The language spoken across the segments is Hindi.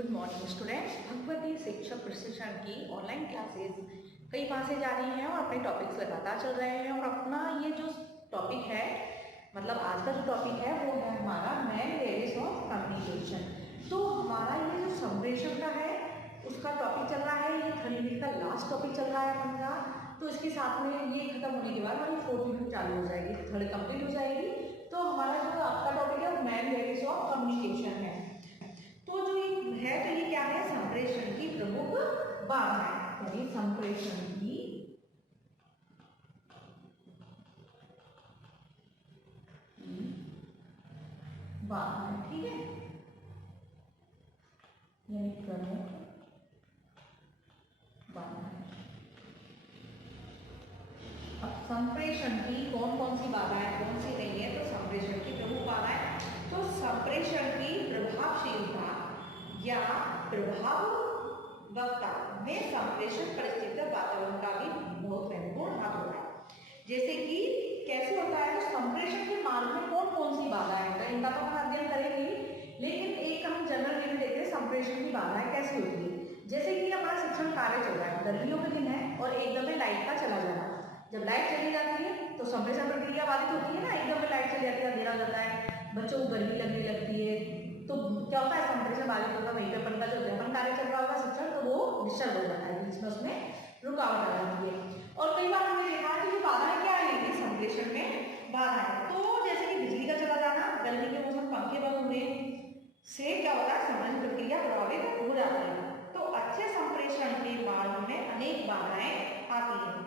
Good morning students. भगवती शिक्षक प्रशिक्षण की ऑनलाइन क्लासेस कई माह से जा रही हैं और अपने टॉपिक्स लगातार चल रहे हैं। और अपना ये जो टॉपिक है, मतलब आज का जो टॉपिक है वो है हमारा मेन एरियाज ऑफ कम्युनिकेशन। तो हमारा ये जो संप्रेषण का है उसका टॉपिक चल रहा है, ये थर्ड यूनिट का लास्ट टॉपिक चल रहा है अपन का। तो इसके साथ में ये खत्म होने के बाद हमारी फोर्थ यूनिट चालू हो जाएगी, थर्ड कंप्लीट हो जाएगी। तो हमारा जो आपका टॉपिक है मेन एरियाज ऑफ कम्युनिकेशन है। तो जो है तो ये क्या है, संप्रेषण की प्रमुख बाधाएं, यानी संप्रेषण की बाधाएं, ठीक है, यानी प्रमुख बाधाएं। अब संप्रेषण की कौन कौन सी बाधाएं, कौन सी नहीं है, तो संप्रेषण की प्रमुख बाधाएं, तो संप्रेषण की प्रभावशीलता या प्रभाववत्ता में संप्रेषण परिस्थिति वातावरण का भी बहुत महत्वपूर्ण हाथ होता है। जैसे कि कैसे होता है, तो संप्रेषण के मार्ग में कौन कौन सी बाधाएं होता है, इनका तो हम अध्ययन करेंगे, लेकिन एक हम जनरल व्यू देखते हैं संप्रेषण की बाधाएं कैसी होती है। जैसे कि हमारा शिक्षण कार्य चल रहा है, गर्मियों के दिन है और एकदम में लाइट का चला जाना। जब लाइट चली जाती है तो संप्रेषण प्रक्रिया बाधित होती है ना, एकदम में लाइट चली जाती है, अंधेरा हो जाता है, बच्चों को गर्मी लगने लगती है, तो क्या होता है, संप्रेषण बाधित होता है। वहीं पे अपन का जो अध्यापन कार्य चल रहा होगा शिक्षण, तो वो डिस्टर्ब हो जाता है, बीच में उसमें रुकावट आ जाती है। और कई बार हमने देखा कि जो बाधाएं क्या आएंगी संप्रेषण में बाधाएं, तो जैसे कि बिजली का चला जाना, गर्मी के मौसम पंखे बंद होने से क्या होता है, संप्रेषण प्रक्रिया प्रभावित हो जाती है। तो अच्छे संप्रेषण के मार्ग में अनेक बाधाएं आती हैं।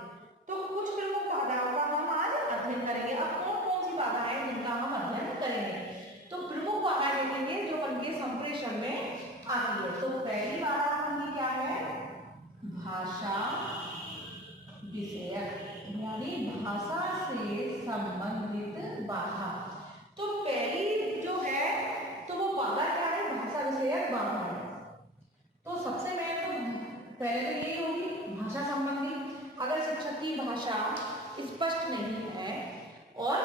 तो कुछ प्रमुख बाधाओं का हम आज अध्ययन करेंगे। अब कौन कौन सी बाधाएं हैं जिनका हम अध्ययन करेंगे, तो प्रमुख बाधाएं देखेंगे जो उनके संप्रेषण में आती है। तो पहली बाधा हमारी क्या है, भाषा विषयक, यानी भाषा से संबंधित बाधा। तो पहली जो है तो वो बाधा क्या है, भाषा विषयक बाधा है। तो सबसे पहले तो यही होगी भाषा संबंधी। अगर शिक्षक की भाषा स्पष्ट नहीं है और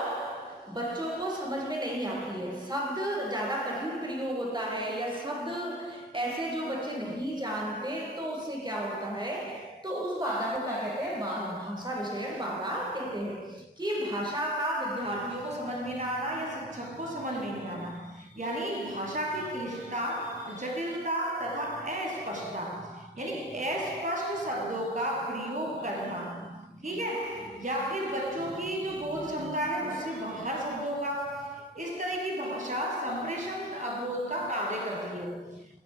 बच्चों को समझ में नहीं आती है, शब्द ज्यादा कठिन प्रयोग होता है या शब्द ऐसे जो बच्चे नहीं जानते, तो उससे क्या होता है, तो उस बाधा को क्या कहते हैं, भाषा विषयक बाधा कहते हैं। कि भाषा का विद्यार्थियों को समझ में ना आना या शिक्षक को समझ में नहीं आना, यानी भाषा की क्लिष्टता, जटिलता तथा अस्पष्टता, यानी अस्पष्ट शब्दों का प्रयोग करना, ठीक है, या फिर बच्चों की जो बोध क्षमता है उससे बाहर शब्दों का, इस तरह की भाषा संप्रेषण अवरोध का कार्य करती है।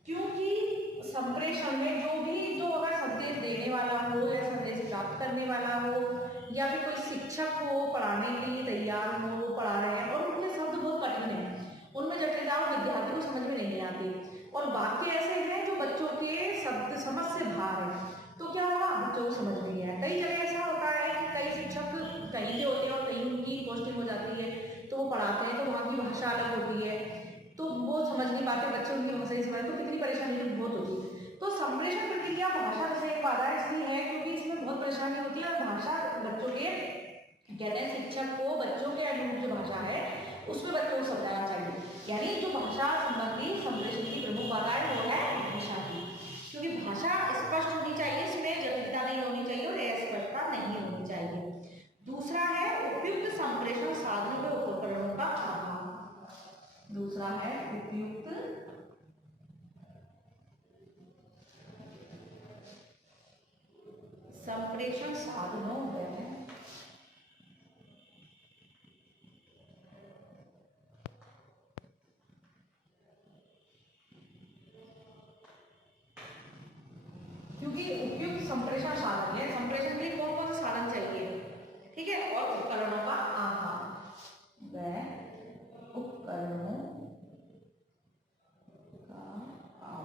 क्योंकि संप्रेषण में जो अगर संदेश देने वाला हो या संदेश प्राप्त करने वाला हो या फिर कोई शिक्षक हो पढ़ाने के लिए तैयार हो, वो पढ़ा रहे हैं और उनके शब्द बहुत कठिन है, उनमें जटिलता विद्यार्थी को समझ में नहीं आती, और वाक्य ऐसे हैं जो बच्चों के शब्द समझ से बाहर है, तो क्या होगा, बच्चों को समझ नहीं आया। कई जगह ऐसा होता है कि कई शिक्षक कहीं के होते हैं और कहीं उनकी पोस्टिंग हो जाती है, तो वो पढ़ाते हैं तो वहाँ की भाषा अलग होती है, तो वो समझ नहीं पाते बच्चे, उनकी भाषा नहीं समझ, तो कितनी परेशानी बहुत होती है। तो संप्रेषण प्रक्रिया भाषा विषयक बाधा इसलिए है क्योंकि इसमें बहुत परेशानी होती है, और भाषा बच्चों के कहते हैं शिक्षक को बच्चों के अनुरूप जो भाषा है उसमें बच्चों को समझाना चाहिए। यानी जो भाषा संबंधी संप्रेषण की प्रमुख बाधा है वो है भाषा की, क्योंकि भाषा स्पष्ट होनी चाहिए, इसमें जटिलता नहीं होनी चाहिए और अस्पष्टता नहीं होनी चाहिए। दूसरा है उपयुक्त संप्रेषण साधनों व उपकरणों का अभाव। दूसरा है उपयुक्त संप्रेषण साधनों व क्योंकि उपयुक्त संप्रेषण साधन है, संप्रेषण के लिए कौन कौन से साधन चाहिए, ठीक है, और उपकरणों का अभाव व उपकरणों का अभाव।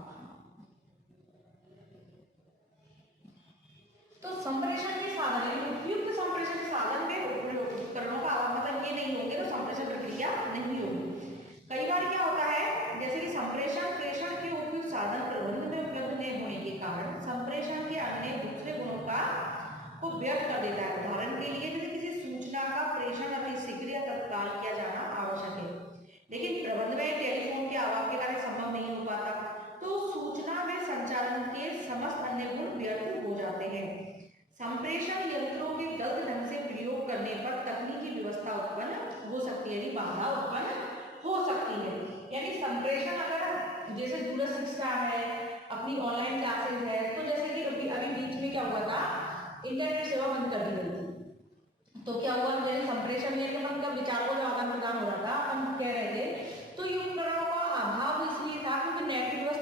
तो संप्रेषण के साधन यानी उपयुक्त संप्रेषण के साधन में उपकरणों का अभाव, मतलब ये नहीं होंगे तो संप्रेषण प्रक्रिया नहीं होगी। कई बार क्या होता है, जैसे कि संप्रेषण प्रेषण के उपयुक्त साधन प्रबंध में उपलब्ध नहीं होने के कारण संप्रेषण के अन्य दूसरे गुणों का को व्यक्त कर देता है। उदाहरण के लिए जैसे किसी सूचना का प्रेषण अति शीघ्र या तत्काल किया जाना आवश्यक है, लेकिन प्रबंध में टेलीफोन के अभाव के कारण संभव नहीं हो पाता। तो सूचना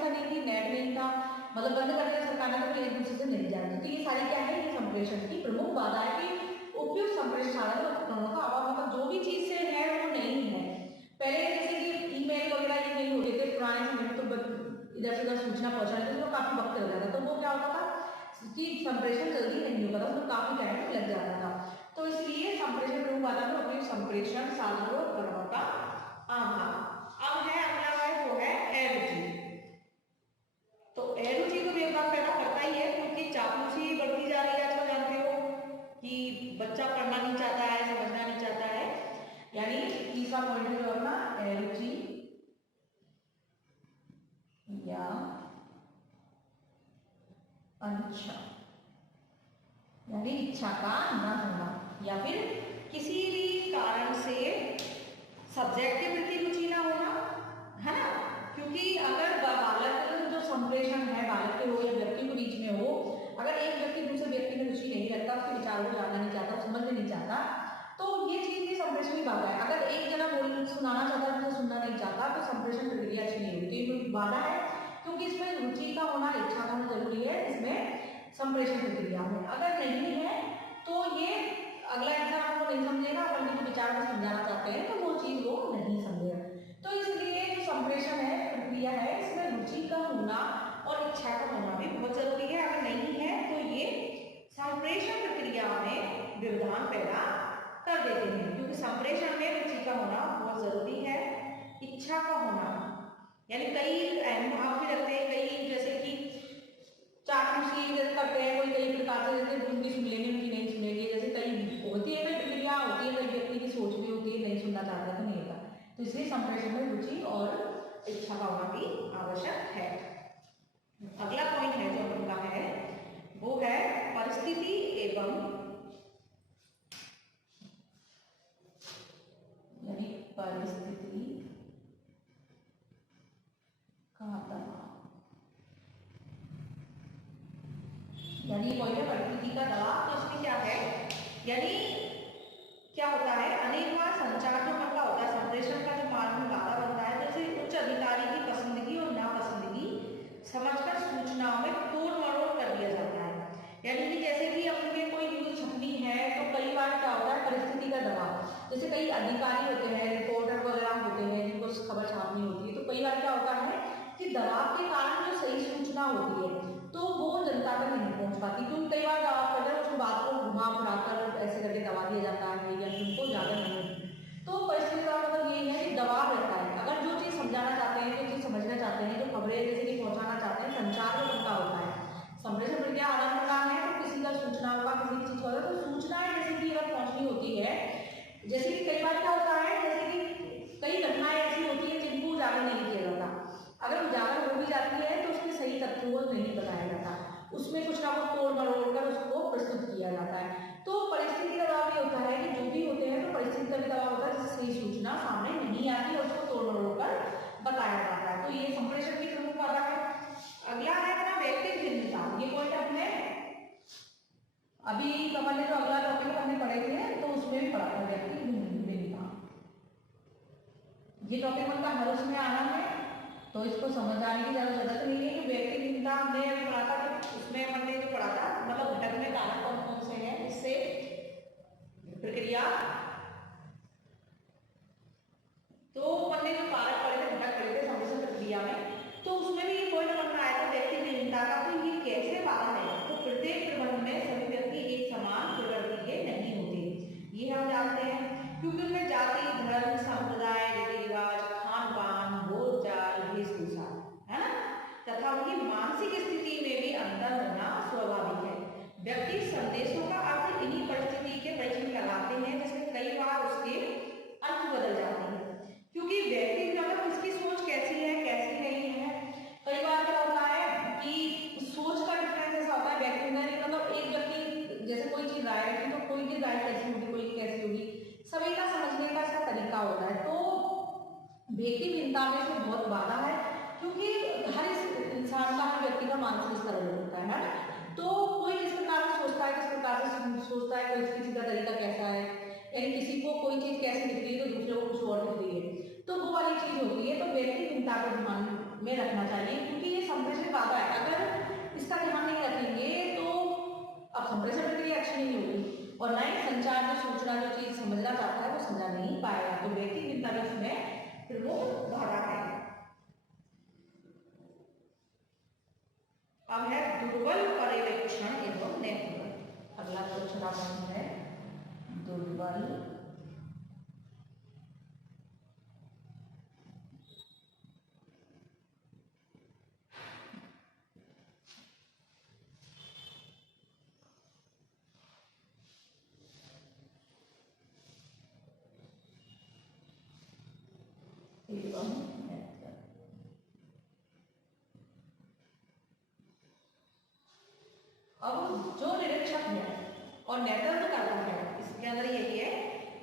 व्यवस्था नहीं थी, नेट नहीं था, मतलब बंद कर दिया सरकार ने, तो एक दूसरे से नहीं जानते। तो ये सारी क्या है, ये संप्रेषण की प्रमुख बाधा है कि उपयुक्त संप्रेषण साधन उपकरणों का अभाव, मतलब जो भी चीज से है वो नहीं है। पहले जैसे कि ईमेल वगैरह ये नहीं होते थे पुराने समय में, तो इधर से उधर सूचना पहुंचाने में तो काफी वक्त लग जाता था, तो वो क्या होता था कि संप्रेषण जल्दी नहीं होता था, उसमें काफी टाइम लग जाता था। तो इसलिए संप्रेषण प्रमुख बाधा में उपयुक्त संप्रेषण साधनों और उपकरणों का अभाव। अब है अगला है वो है अरुचि। तो अरुचि को व्यवधान पैदा करता ही है, क्योंकि चापलूसी बढ़ती जा रही है आजकल, जानते हो कि बच्चा पढ़ना नहीं चाहता है, समझना नहीं चाहता है। यानी तीसरा पॉइंट है जो अपना अरुचि या अनिच्छा, यानी इच्छा का न होना, या फिर किसी भी कारण से सब्जेक्ट के प्रति रुचि ना होना, है ना। क्योंकि अगर बालक जो संप्रेषण है बालक के हो या व्यक्ति के बीच में हो, अगर एक व्यक्ति दूसरे व्यक्ति में रुचि नहीं रखता, उसके विचारों को जानना नहीं चाहता, समझना नहीं चाहता, तो ये चीज भी संप्रेषण की बाधा है। अगर एक जना बोल सुनाना चाहता है, सुनना नहीं चाहता, तो संप्रेषण प्रक्रिया अच्छी नहीं होती, तो बाधा है। क्योंकि इसमें रुचि का होना, इच्छा का होना जरूरी है इसमें संप्रेषण प्रक्रिया में। अगर नहीं है तो ये अगला इंसान आपको नहीं समझेगा, अपन जो विचार को समझाना चाहते हैं तो वो चीज वो नहीं समझेगा। तो इसलिए जो संप्रेषण है प्रक्रिया है, इसमें रुचि का होना और इच्छा का होना भी बहुत जरूरी है। अगर नहीं है तो ये संप्रेषण प्रक्रिया में व्यवधान पैदा कर देते हैं, क्योंकि संप्रेषण में रुचि का होना बहुत जरूरी है, इच्छा का होना। यानी कई आप भी रखते हैं, कई जैसे कि चापलूसी करते हैं कोई, कई प्रकार से जैसे उनकी सुन लेंगे उनकी नहीं सुनेंगे, जैसे कई होती है, कई प्रक्रिया होती है, कई व्यक्ति की सोच भी होती है, नहीं सुनना चाहता तो नहीं होता। तो इसलिए संप्रेषण में रुचि और इच्छा का होना भी आवश्यक है। अगला पॉइंट है जो उनका है वो है परिस्थिति एवं, यानी परिस्थिति का दबाव, यानी वही है परिस्थिति का दबाव। तो इसमें क्या है, यानी क्या होता है, अनेक बार संचार जो मसला होता है, संप्रेषण का जो मार्ग में बाधा बनता है, जैसे उच्च अधिकारी की पसंदगी और नापसंदगी समझकर सूचनाओं में तोड़ मरोड़ कर दिया जाता है। यानी कि जैसे कि अपने कोई न्यूज छपनी है तो कई बार क्या होता है, परिस्थिति का दबाव, जैसे कई अधिकारी होते हैं, रिपोर्टर वगैरह होते हैं जिनको खबर छापनी होती है, तो कई बार क्या होता है कि दबाव के कारण जो सही सूचना होती है तो वो जनता तक नहीं पहुंच पाती, क्योंकि कई बार दबाव पड़ जाए, उस बात को घुमा फिराकर ऐसे करके दबा दिया जाता है मीडिया में, उनको ज्यादा नहीं होती। तो परिस्थिति का मतलब यही है कि दबाव रहता है। अगर जो चीज समझाना चाहते हैं, जो चीज समझना चाहते हैं, जो खबरें जैसे कि पहुंचाना चाहते हैं, संचार में उनका होता है। संप्रेषण प्रक्रिया आदान प्रदान है, तो किसी का सूचना होगा, किसी चीज का, तो सूचनाएं जैसे कि अगर पहुंचनी होती है, जैसे कि कई बार क्या होता है, जैसे कि कई घटनाएं ऐसी होती है जिनको उजागर नहीं किया जाता, अगर उजागर हो भी जाती है तो उसके सही तथ्यों को नहीं बताया जाता, उसमें कुछ ना कुछ तोड़ मरोड़ कर उसको प्रस्तुत किया जाता है। तो परिस्थिति का दबाव ये होता है कि जो भी होते हैं तो परिस्थिति का भी दबाव होता है, जिससे सही सूचना सामने नहीं आती और उसको तोड़ मरोड़ कर बताया जाता है। तो ये संप्रेषण की प्रमुख बाधा है। अगला है अपना व्यक्तिगत भिन्नता। ये पॉइंट अपने अभी अपन ने जो अगला टॉपिक हमने पढ़े थे तो उसमें भी पढ़ा था व्यक्तिगत भिन्नता। ये टॉपिक उनका हर उसमें आना है, तो इसको समझ आने की ज्यादा जरूरत नहीं है कि व्यक्ति भिन्नता हमने अभी पढ़ा था, कि उसमें हमने जो पढ़ा था मतलब घटक में कारक कौन कौन से हैं, इससे प्रक्रिया, तो हमने जो कारक पढ़े थे, घटक पढ़े थे संप्रेषण प्रक्रिया में, तो उसमें भी ये पॉइंट बनना आया था व्यक्ति भिन्नता का, तो ये कैसे बाधा है, तो प्रत्येक प्रबंध में सभी व्यक्ति एक समान प्रवृत्ति के नहीं होते, ये हम जानते हैं, क्योंकि उनमें जाति, धर्म, संप्रदाय, रीति रिवाज, खान पान, बोलचाल, वेशभूषा, है ना, तथा उनकी मानसिक स्थिति में भी अंतर होना स्वाभाविक है। व्यक्ति संदेशों का अर्थ इन्हीं परिस्थिति के परिचय लगाते हैं, जिसमें कई बार उसके अर्थ बदल जाते हैं, क्योंकि व्यक्ति मतलब किसकी सोच कैसी है कैसी नहीं है। कई बार क्या होता है कि सोच का डिफरेंस ऐसा होता है व्यक्ति में, मतलब एक व्यक्ति जैसे कोई चीज राय है तो कोई की राय कैसी होगी, कोई कैसी होगी, सभी का समझने का इसका तरीका होता है। तो व्यक्ति भिन्नता में इसमें बहुत बाधा है, क्योंकि हर इंसान का, हर व्यक्ति का मानसिक स्तर अलग होता है ना, तो कोई किस प्रकार से सोचता है, किस प्रकार से सोचता है, कोई किसी का तरीका कैसा है, यानी किसी को कोई चीज कैसी दिख रही है तो दूसरे को कुछ और दिख रही है, तो वो वाली चीज होती है। तो व्यक्ति भिन्नता को ध्यान में रखना चाहिए, क्योंकि ये संप्रेषण बाधा है। अगर इसका ध्यान नहीं रखेंगे तो अब संप्रेषण प्रक्रिया अच्छी नहीं होगी और नए संचार जो सूचना जो चीज समझना चाहता है वो समझा नहीं पाएगा। तो व्यक्ति भिन्नता भी इसमें प्रमुख बाधा है। अब है दुर्बल पर्यवेक्षण एवं नेतृत्व। अगला क्वेश्चन है दुर्बल एवं नेतृत्व। अब जो निरीक्षक है और नेतृत्व करता है, इसके अंदर यही है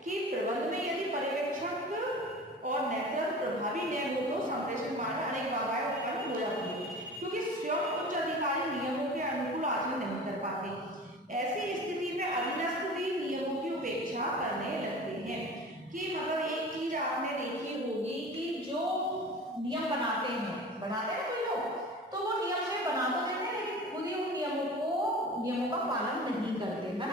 कि प्रबंध में यदि पर्यवेक्षक और नेतृत्व प्रभावी न हो तो संप्रेषण बाधा अनेक बाधाएं उत्पन्न हो जाती है, क्योंकि स्वयं उच्च अधिकारी नियमों के अनुकूल आचरण नहीं कर पाते। ऐसी स्थिति में अधीनस्थ भी नियमों की उपेक्षा करने लगते हैं। कि मतलब एक चीज आपने देखी होगी कि जो नियम बनाते हैं कोई लोग, तो वो नियम से बना तो देते हैं लेकिन खुद ही उन नियमों का पालन नहीं करते, है ना।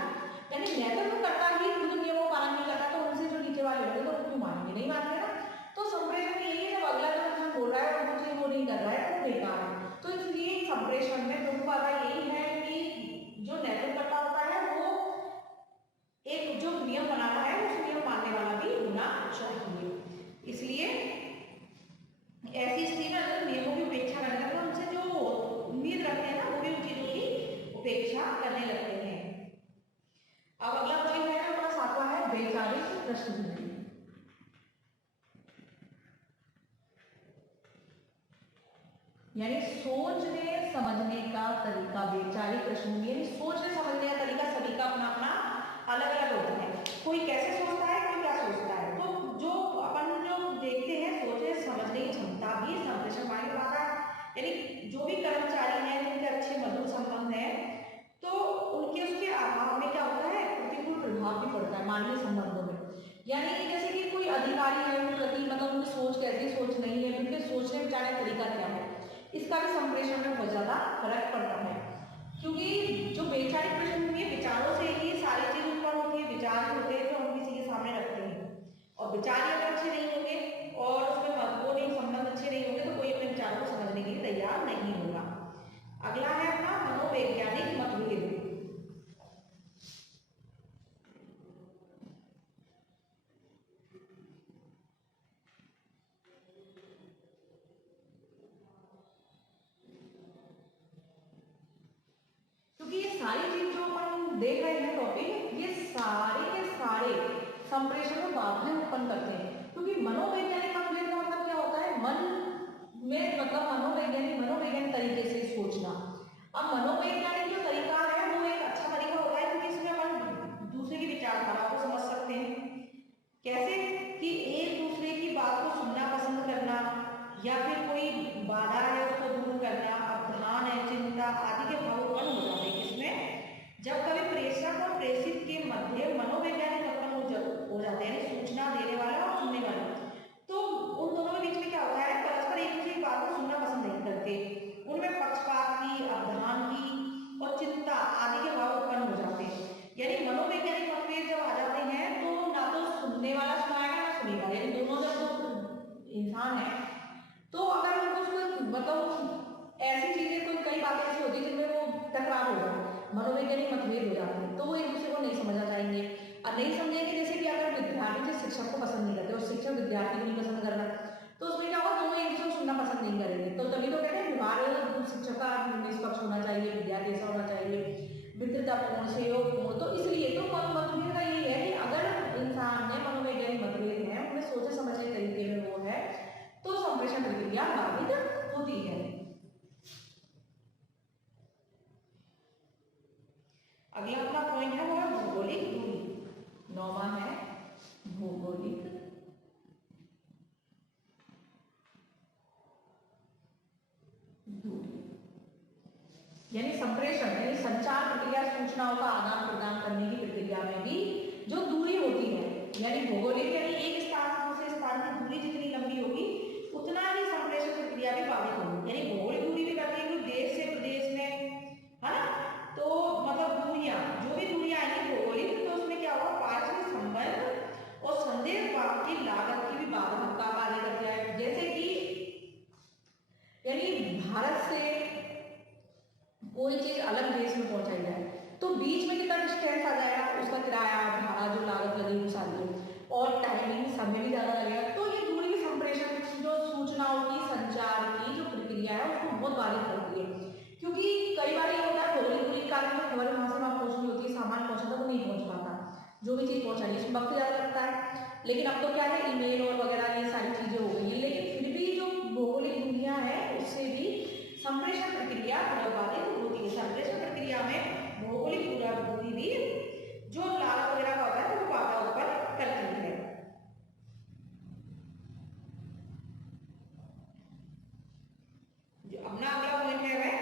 यानी नेतृत्व करता ही खुद नियमों का पालन नहीं करता तो उनसे जो नीचे वाले होते तो क्यों मानेंगे, नहीं मानेंगे ना। तो संप्रेषण में यही है, जब अगला जो इंसान बोल रहा है और कुछ वो नहीं कर रहा है तो बेकार है। तो इसलिए संप्रेषण में प्रमुख बाधा यही है कि जो नेतृत्व करता होता है वो एक जो नियम बनाता है उस नियम मानने वाला भी होना चाहिए। इसलिए ऐसी स्थिति में अगर नियमों की उपेक्षा करने लगते हैं, उनसे जो उम्मीद रखते हैं ना वो भी उन चीजों की उपेक्षा करने लगते हैं। अब अगला पॉइंट है हमारा सातवां है वैचारिक पृष्ठभूमि। यानी सोचने समझने का तरीका, वैचारिक पृष्ठभूमि यानी सोचने समझने का तरीका सभी का अपना अपना अलग अलग होता है। कोई कैसे सोचता है, कोई क्या सोचता है। तो जो अपन जो देखते हैं सोचने समझने की क्षमता भी संप्रेषण बाधा की बाधा है। यानी जो भी कर्मचारी हैं जिनके अच्छे मधुर संबंध है तो उनके उसके अभाव में क्या होता है, प्रतिकूल प्रभाव भी पड़ता है मानवीय संबंधों में। यानी जैसे कि कोई अधिकारी है उनके प्रति मतलब उनकी सोच कैसी सोच नहीं है, उनके सोचने विचारने का तरीका क्या है, इसका भी संप्रेषण में बहुत ज्यादा फर्क पड़ता है। क्योंकि जो वैचारिक पृष्ठभूमि है विचारों से ही सारी चीज उत्पन्न होती है। विचार होते हैं जो हम किसी के सामने रखते हैं और विचार अगर अच्छे नहीं होंगे और उसमें महत्वपूर्ण संबंध अच्छे नहीं होंगे तो कोई अपने विचारों को समझने के लिए तैयार नहीं होगा। अगला है अपना मनोवैज्ञानिक मतभेद। क्योंकि ये सारी चीज जो अपन देख रहे हैं टॉपिक, ये सारे के सारे संप्रेषण में बाधाएं उत्पन्न करते हैं। क्योंकि मनोवैज्ञानिक मतभेद का मतलब क्या होता है, मन में मतलब मनोवैज्ञानिक तरीके से सोचना। अब मनोवैज्ञानिक जो तरीका है वो एक अच्छा तरीका होता है क्योंकि इसमें अपन दूसरे की विचारधारा को समझ सकते हैं। कैसे कि एक दूसरे की बात को सुनना पसंद करना या फिर कोई बाधा है उसको दूर करना, अवधान है, चिंता आदि के भाव उत्पन्न हो जाते हैं। इसमें जब कभी प्रेषक और प्रेषित के मध्य मनोवैज्ञानिक उत्पन्न हो जाते हैं, सूचना देने वाला और सुनने वाला, तो उन दोनों के बीच में क्या होता है, परस्पर एक दूसरे की बात को सुनना पसंद नहीं करते। उनमें पक्षपात की, अवधान की और चिंता आदि के भाव उत्पन्न हो जाते हैं। यानी मनोवैज्ञानिक मतभेद जब आ जाते हैं तो ना तो सुनने वाला सुनाएगा ना सुनेगा, यानी दोनों जब इंसान है तो अगर उनको मतलब ऐसी चीजें कोई कई बातें ऐसी होती है जिनमें वो टकराव हो जाए, मनोवैज्ञानिक मतभेद हो जाते हैं, तो वो एक दूसरे को नहीं समझना चाहेंगे और नहीं समझेंगे। जैसे कि अगर विद्यार्थी शिक्षक को पसंद नहीं करते और शिक्षक विद्यार्थी को नहीं पसंद कर रहा तो उसमें क्या होगा, दोनों एक दूसरे को सुनना पसंद नहीं करेंगे। तो तभी तो कहते हैं व्यवहार शिक्षक का निष्पक्ष होना चाहिए, विद्यार्थी ऐसा होना चाहिए, मित्रतापूर्ण सहयोगपूर्ण। तो इसलिए तो मतभेद का यही है कि अगर इंसान में मनोवैज्ञानिक मतभेद है, उनमें सोचे समझने तरीके में वो है तो संप्रेषण प्रक्रिया बाधित होती है। अगला अपना पॉइंट है वो है भौगोलिक दूरी। नौवां है भौगोलिक दूरी। यानी संप्रेषण यानी संचार प्रक्रिया सूचनाओं का आदान प्रदान करने की प्रक्रिया में भी जो दूरी होती है, यानी भौगोलिक यानी एक स्थान से दूसरे स्थान की दूरी जितनी लंबी होगी उतना ही संप्रेषण प्रक्रिया प्रक्रिया भी बाधित होगी, यानी भौगोलिक दूरी भी करती है कोई देश से प्रदेश में, है ना। तो मतलब दूरियां, जो भी दूरियां आएंगी भौगोलिक, तो उसमें क्या होगा, पारस्परिक संबंध और संदेश वाहक की लागत की भी बाधा का कार्य करता है। जैसे कि यानी भारत से कोई चीज अलग देश में पहुंचाई जाए तो बीच में कितना डिस्टेंस आ जाएगा, उसका किराया, भाड़ा, जो लागत लगेगी सारी, और टाइमिंग, समय भी ज्यादा लगेगा। तो ये दूरी संप्रेषण जो सूचनाओं की संचार की जो प्रक्रिया है उसको बहुत बाधित करती है, क्योंकि कई बार ये होता है भौगोलिक दूरी के कारण जो खबर वहां से वहां पहुंचनी होती है, सामान पहुंचाता वो नहीं पहुंच पाता, जो भी चीज पहुंचानी उसमें वक्त ज्यादा लगता है। लेकिन अब तो क्या है, ईमेल और वगैरह ये सारी चीजें हो गई है, लेकिन फिर भी जो भौगोलिक दूरियां हैं उससे भी संप्रेषण प्रक्रिया बाधित होती है। संप्रेषण प्रक्रिया में भौगोलिक दूरी भी जो लागत वगैरह का होता है वो बाधा उत्पन्न करती है। जो अपना अगला पॉइंट है वह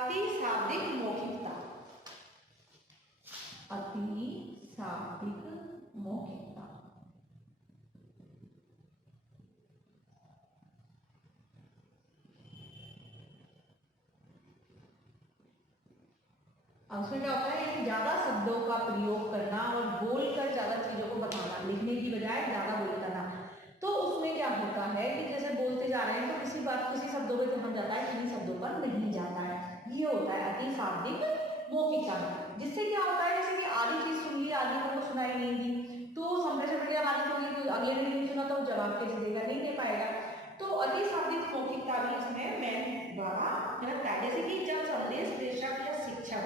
अति शाब्दिक मौखिकता। अति शाब्दिक मौखिकता, अब उसमें क्या होता है कि ज्यादा शब्दों का प्रयोग करना और बोलकर ज्यादा चीजों को बताना, लिखने की बजाय ज्यादा बोल करना। तो उसमें क्या होता है कि जैसे बोलते जा रहे हैं तो किसी शब्दों पर ध्यान जाता है, किसी शब्दों पर नहीं जाता है, ये होता है अति शाब्दिक मौखिकता। जिससे क्या होता है, जैसे कि आधी चीज सुन ली, आधी को सुनाई नहीं दी, तो संप्रेषण प्रक्रिया बाधित होगी, तो अगले ने नहीं सुना तो जवाब कैसे देगा, नहीं दे पाएगा। तो अति शाब्दिक मौखिकता भी इसमें मेन द्वारा लगता है। जैसे कि जब संदेश प्रेषक या शिक्षक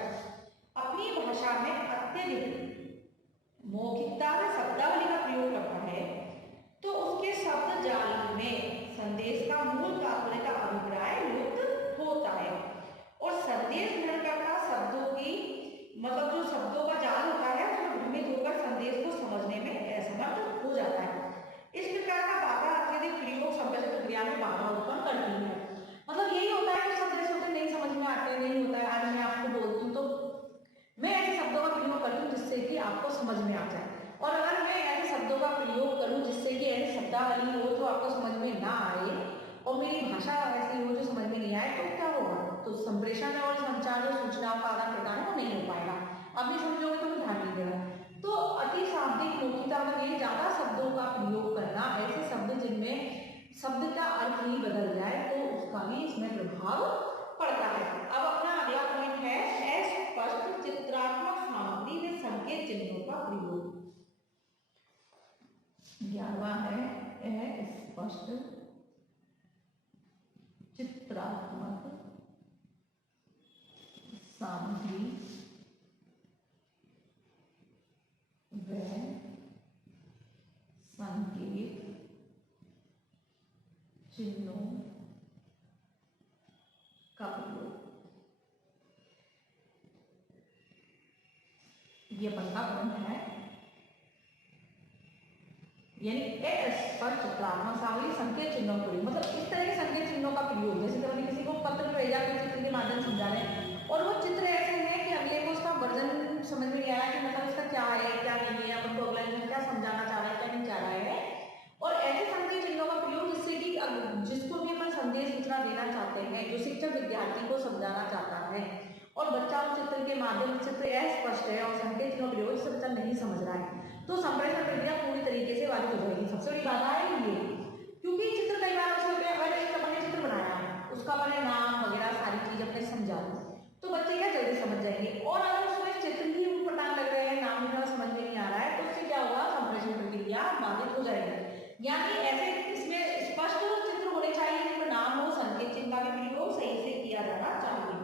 अपनी भाषा में अत्यधिक मौखिकता में शब्दावली का प्रयोग करता है तो उसके शब्द जाल में संदेश का मूल तात्पर्य का अभिप्राय लुप्त होता है, और संदेश ग्रहणकर्ता शब्दों की मतलब जो शब्दों का जाल होता है उसमें भ्रमित होकर संदेश को समझने में असमर्थ हो जाता है। इस प्रकार का बाधा अत्यधिक प्रयोग संप्रेषण प्रक्रिया में बाधा उत्पन्न करती है। मतलब यही होता है कि शब्द ऐसे नहीं समझ में आते, नहीं होता है। आज मैं आपको बोलती हूँ तो मैं ऐसे शब्दों का प्रयोग करती हूँ जिससे कि आपको समझ में आ जाए, और अगर मैं ऐसे शब्दों का प्रयोग करूँ जिससे कि ऐसी शब्दावली हो जो आपको समझ में ना आए और मेरी भाषा ऐसी हो जो समझ में नहीं आए, तो क्या होगा, तो संप्रेषण और संचार जो सूचनाओं का आदान प्रदान है वो नहीं हो पाएगा। अब नहीं समझोगे तो ध्यान नहीं देगा। तो अति शाब्दिक मौखिकता में ज्यादा शब्दों का प्रयोग करना, ऐसे शब्द जिनमें शब्द का अर्थ ही बदल जाए, तो उसका भी इसमें प्रभाव पड़ता है। अब अपना अगला पॉइंट है अस्पष्ट चित्रात्मक सामग्री में संकेत चिन्हों का प्रयोग। 11वां है अस्पष्ट चित्रात्मक सामग्री व संकेत चिन्हों का प्रयोग। ये पहला पॉइंट है, यानी अस्पष्ट चित्रात्मक सामग्री संकेत चिन्हों का प्रयोग। मतलब इस तरह के संकेत चिन्हों का प्रयोग, जैसे कभी किसी को पत्र भेजा तो चित्र के माध्यम से समझा रहे हैं और वो चित्र ऐसे हैं कि अगले को उसका वर्णन समझ में नहीं आया कि मतलब इसका क्या है क्या नहीं है, अपन को अगला इंसान क्या समझाना चाह रहा है क्या नहीं चाह रहा है। और ऐसे संकेत चिन्हों का प्रयोग जिससे कि जिसको भी अपन संदेश सूचना देना चाहते हैं, जो शिक्षक विद्यार्थी को समझाना चाहता है और बच्चा उस चित्र के माध्यम से चित्र अस्पष्ट है और संकेत चिन्हों का प्रयोग से बच्चा नहीं समझ रहा है, तो संप्रेषण प्रक्रिया पूरी तरीके से बाधित हो जाएगी। सबसे बड़ी बाधा है ये, क्योंकि चित्र कई बार ऐसे होते हैं, अगर एक अपने चित्र बनाया है उसका अपने नाम वगैरह सारी चीज अपने समझा दो तो बच्चे क्या जल्दी समझ जाएंगे, और अगर उसमें चित्र ही उटपटांग लग रहे हैं, नाम वगैरह समझ में नहीं आ रहा है, तो उससे क्या होगा, संप्रेषण प्रक्रिया बाधित हो जाएगी। यानी ऐसे इसमें स्पष्ट चित्र होने चाहिए जिसमें नाम हो, संकेत चिन्ह का भी प्रयोग सही से किया जाना चाहिए।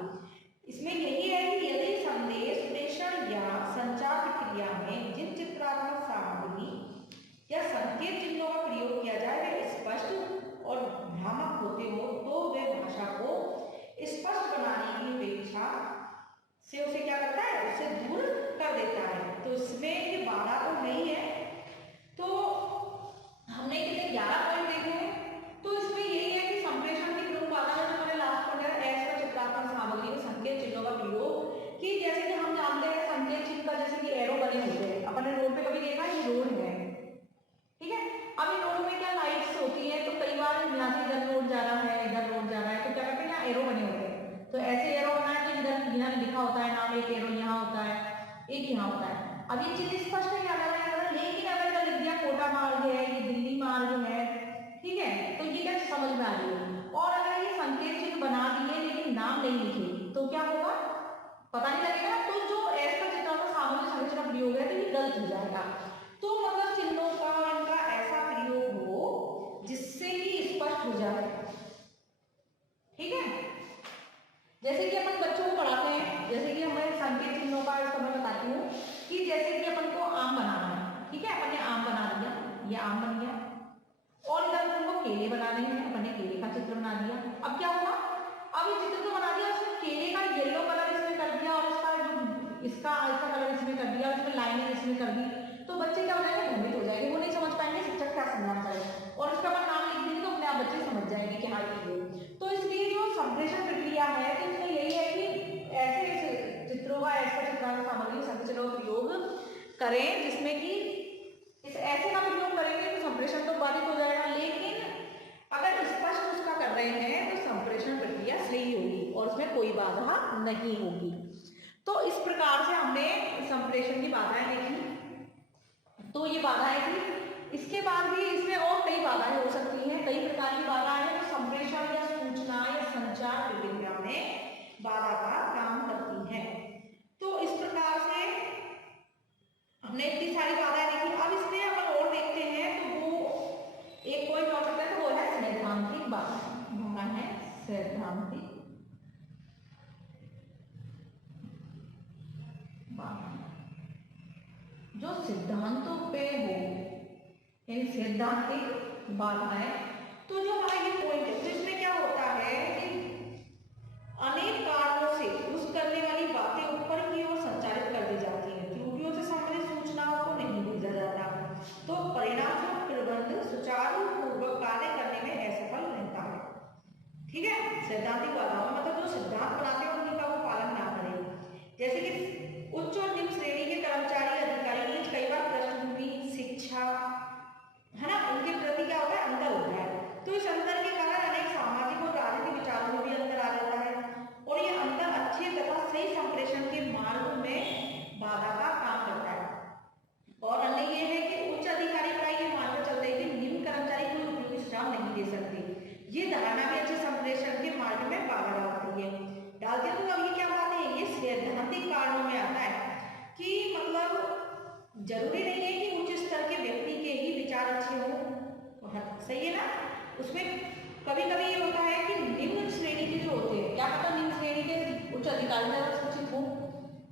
इसमें यही है कि यदि संदेश प्रेषण या संचार प्रक्रिया में जिन चित्रात्मक सामग्री या संकेत चिन्हों का प्रयोग किया जाए वे स्पष्ट और भ्रामक होते हो तो वे भाषा को स्पष्ट बनाने की अपेक्षा से उसे क्या करता है, उसे दूर कर देता है। तो इसमें ये बाधा तो नहीं है। तो हमने कितने 11 पॉइंट देखे हैं, तो इसमें यही है कि संप्रेषण की प्रमुख बाधा जो मैंने लास्ट पॉइंट है ऐसा चित्रात्मक सामग्री में संकेत चिन्हों का प्रयोग, कि जैसे कि हम जानते हैं संकेत चिन्ह का जैसे कि एरो बने होते हैं, अपन ने रोड पे कभी देखा है, ये रोड है, ठीक है। अब इन रोड में क्या लाइट्स होती है, तो कई बार यहाँ से इधर रोड जा रहा है, इधर होता है नाम, एक एरो यहाँ होता है, एक यहाँ होता है। अब ये चीज स्पष्ट है क्या कर रहा है, लेकिन अगर मैं लिख दिया कोटा मार्ग है, ये दिल्ली मार्ग है, ठीक है, तो ये क्या समझ में आ रही है। और अगर ये संकेत चिन्ह बना दिए लेकिन नाम नहीं लिखे तो क्या होगा, पता नहीं लगेगा। तो जो एस का चित्रों का सामान्य संरचना प्रयोग है तो ये गलत हो जाएगा। तो मतलब चिन्हों का इनका ऐसा प्रयोग हो जिससे कि स्पष्ट हो जाए, ठीक है। जैसे कि अपन बच्चों को पढ़ाते हैं, जैसे कि हमें संकेत चिन्हों का इसको मैं बताती हूँ कि जैसे कि अपन को आम बनाना है, ठीक है, अपन ने आम बना दिया, ये आम बन गया, और इधर अपन को केले बनाने हैं, अपन ने केले का चित्र बना दिया। अब क्या होगा, अब ये चित्र तो बना दिया, उसमें केले का येलो कलर इसमें कर दिया और इसका कलर इसमें कर दिया, इसमें लाइनिंग इसमें कर दी, तो बच्चे क्या हो जाएंगे, भ्रमित हो जाएंगे, वो नहीं समझ पाएंगे शिक्षक क्या समझाना चाहे, और इसका अपन नाम लिख देंगे तो अपने आप बच्चे समझ जाएंगे कि हाँ ये। तो इसलिए जो संप्रेषण प्रक्रिया है तो इसमें यही है कि ऐसे चित्रों का, ऐसा चित्रांकन सामग्री संरचना का प्रयोग करें जिसमें कि इस ऐसे का प्रयोग करेंगे तो संप्रेषण तो बाधित हो जाएगा, लेकिन अगर स्पष्ट उसका कर रहे हैं तो संप्रेषण प्रक्रिया सही होगी और उसमें कोई बाधा नहीं होगी। तो इस प्रकार से हमने संप्रेषण की बाधाएं देखी। तो ये बाधाएं थी, इसके बाद भी इसमें और कई बाधाएं हो सकती हैं, कई प्रकार की बाधाएं हैं जो संप्रेषण या सूचना या संचार प्रक्रिया में बाधा का काम करती हैं। तो इस प्रकार से हमने इतनी सारी बाधाएं देखी। अब इसमें अपन और देखते हैं तो वो एक कोई टॉपिक है तो वो है सैद्धांतिक बाधा है, सैद्धांतिक बाधा जो सिद्धांतों पे हो, यानी सैद्धांतिक बाधा है। तो जो हमारा ये पॉइंट है, तो इसमें क्या होता है कि अनेक कारणों से उस करने वाली बातें ऊपर की ओर संचालित कर दी जाती हैं, त्रुटियों से संबंधित सूचनाओं को नहीं भेजा जाता, तो परिणाम प्रबंध सुचारू पूर्वक कार्य करने में असफल रहता है, ठीक है। सैद्धांतिक बाधाओं मतलब जो सिद्धांत बनाते हैं उनका वो पालन ना करें, जैसे कि उच्च और निम्न श्रेणी के कर्मचारी अधिकारी के बीच कई बार पृष्ठभूमि शिक्षा है ना, उनके प्रति क्या होता है, अंतर होता है। तो इस अंतर के कारण अनेक सामाजिक और राजनीतिक विचारों में भी अंतर आ जाता है, और ये अंतर अच्छे तथा सही संप्रेषण के मार्ग में बाधा का काम करता है। और अन्य ये है कि उच्च अधिकारी का ये मानकर चलते हैं कि निम्न कर्मचारी कोई उपयुक्त सुझाव नहीं दे सकते, ये धारणा भी अच्छे संप्रेषण के मार्ग में बाधा डालती है। तो अब ये क्या बात है, ये सैद्धांतिक कारणों में आता है कि मतलब जरूरी नहीं है कि उच्च स्तर के व्यक्ति के ही विचार अच्छे हों, सही है ना। उसमें कभी कभी ये होता है कि निम्न श्रेणी के जो होते हैं, क्या पता निम्न श्रेणी के उच्च अधिकारी ज्यादा शिक्षित हो,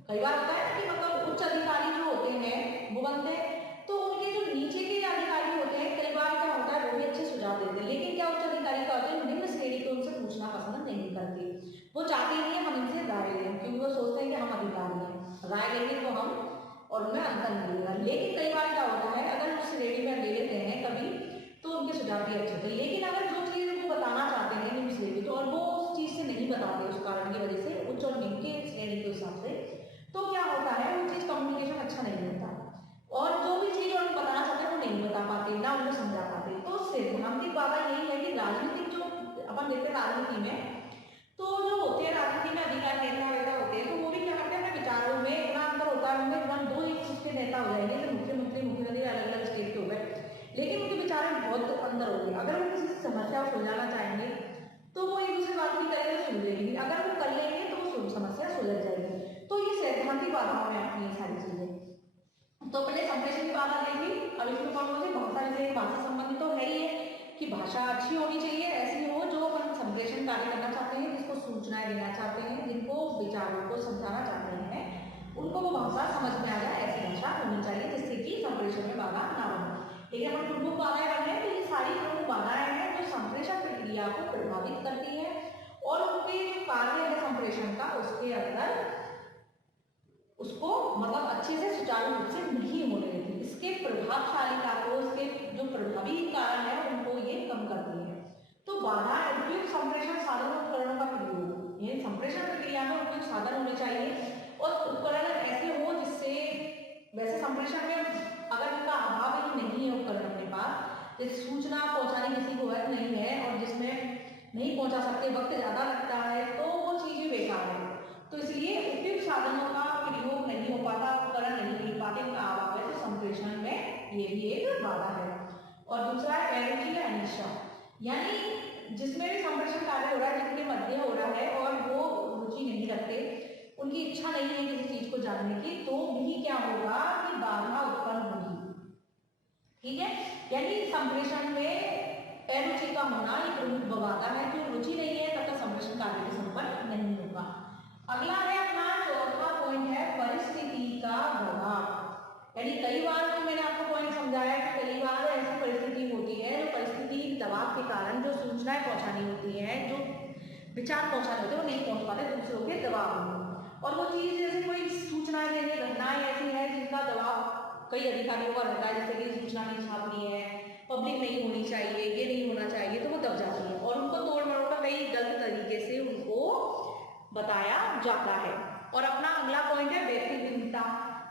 कई बार होता है कि मतलब उच्च अधिकारी जो होते हैं वो बनते हैं तो उनके जो नीचे के अधिकारी होते हैं कई बार क्या होता है वो भी अच्छे सुझाव देते हैं, लेकिन क्या उच्च अधिकारी का होता है निम्न श्रेणी को उनसे पूछना पसंद नहीं करते, वो चाहते नहीं है हम इनसे राय लें, क्योंकि वो सोचते हैं कि हम अधिकारी हैं, राय लेंगे तो हम और उनमें अंतर मिलेगा। लेकिन कई बार क्या होता है अगर उस श्रेणी में ले लेते हैं कभी तो उनके सुझाव भी अच्छे होते हैं, लेकिन अगर जो चीज़ वो बताना चाहते हैं निम्न श्रेणी तो और वो उस चीज़ से नहीं बताते उस कारण की वजह से उच्च और निम्न के श्रेणी के हिसाब से, तो क्या होता है वो चीज़ कम्युनिकेशन अच्छा नहीं होता और जो भी चीज़ उन्हें बताना चाहते हैं वो नहीं बता पाते ना उन्हें समझा पाते। तो सैद्धांतिक बाधा यही है कि राजनीतिक जो अपन देखते हैं राजनीति में, तो जो होते हैं राजनीति में अधिकारी नेता होते हैं तो वो भी क्या करते हैं अपने विचारों में इतना अंतर होता है, उनमें तुरंत दो एक चीज के नेता हो जाएंगे, मुख्यमंत्री अलग अलग स्टेट के हो गए, लेकिन उनके विचार में बहुत अंतर होंगे। अगर वो किसी समस्या को सुलझाना चाहेंगे तो वो एक दूसरे बात नहीं करेंगे, सुन लेंगे, अगर वो कर लेंगे तो वो समस्या सुलझ जाएगी। तो ये सैद्धांतिक बाधाओं में आती है सारी चीजें। तो पहले संप्रेषण की बाधा देखी, अब इसमें कौन कौन सी बहुत सारी भाषा संबंधी तो है ही है कि भाषा अच्छी होनी चाहिए, ऐसी हो जो अपन संप्रेषण कार्य करना चाहते हैं, जिसको सूचनाएं देना चाहते हैं, जिनको विचारों को समझाना चाहते हैं, उनको वो भाषा समझ में आ जाए, ऐसी भाषा होनी चाहिए जिससे कि संप्रेषण में बाधा ना हो। लेकिन अपन प्रमुख बाधाएं बन रहे हैं तो ये सारी प्रमुख बाधाएं हैं जो संप्रेषण प्रक्रिया को प्रभावित करती है और उनके जो कार्य है संप्रेषण का उसके अंदर उसको मतलब अच्छे से सुचारू रूप से नहीं होने देती, इसके प्रभावशालीता को, इसके जो प्रभावी कारण है उनको ये कम करती है। तो बाधा उपयुक्त संप्रेषण साधन उपकरणों का प्रयोग, ये संप्रेषण प्रक्रिया में उपयुक्त साधन होने चाहिए और उपकरण ऐसे हो जिससे, वैसे संप्रेषण में अगर उनका अभाव ही नहीं है उपकरण अपने पास, जैसे सूचना पहुंचाने किसी को वक्त नहीं है और जिसमें नहीं पहुंचा सकते, वक्त ज्यादा लगता है, तो वो चीज भी बेकार है। तो इसलिए उपयुक्त साधन यानी जिसमें भी संप्रेषण कार्य हो रहा है, जिनके मध्य हो रहा है और वो रुचि नहीं रखते, उनकी इच्छा नहीं है किसी चीज को जानने की, तो भी क्या होगा कि बाधा उत्पन्न होगी। ठीक है, यानी संप्रेषण में अरुचि का होना ये प्रमुख बाधा है। तो रुचि नहीं है तब तक संप्रेषण कार्य के संपन्न नहीं होगा। अगला है अपना चौथा पॉइंट है परिस्थिति का दबाव। यानी कई बार तो मैंने आपको पॉइंट समझाया कि कई बार ऐसी परिस्थिति होती है, जो परिस्थिति दबाव के कारण जो सूचनाएं पहुंचानी होती है, जो विचार पहुंचाने होते हैं, वो नहीं पहुंच पाते दूसरों के दबाव में। और वो चीज जैसे कोई सूचनाएं देने घटनाएं ऐसी है जिनका दबाव कई अधिकारियों का रहता है, जैसे कि सूचना नहीं छापनी है, पब्लिक नहीं होनी चाहिए, ये नहीं होना चाहिए, तो वो दब जाती है और उनको तोड़ मरोड़ कर कई गलत तरीके से उनको बताया जाता है। और अपना अगला पॉइंट है व्यक्तिगतता।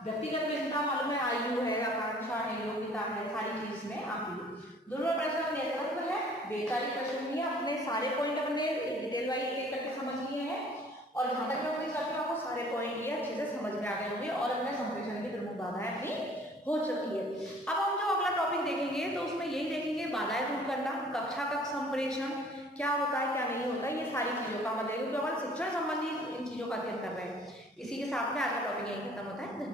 व्यक्तिगत भिन्नता मालूम है, आयु है, आकांक्षा है, योग्यता है, सारी चीज में आती है। दोनों प्रश्न नेतृत्व है, बेकारी प्रश्न भी है। अपने सारे पॉइंट अपने डिटेल वाइज एक करके समझ लिए हैं और जहां तक अपनी चर्चा को सारे पॉइंट ये अच्छे से समझ में आ गए होंगे और अपने संप्रेषण की प्रमुख बाधाएं अपनी हो चुकी है। अब हम जो अगला टॉपिक देखेंगे तो उसमें यही देखेंगे बाधाएं दूर करना, कक्षा कक्ष संप्रेषण क्या होता है क्या नहीं होता है, ये सारी चीजों का मतलब, क्योंकि हमारे शिक्षण संबंधी इन चीजों का अध्ययन कर रहे हैं। इसी के साथ में आज का टॉपिक यही खत्म होता है।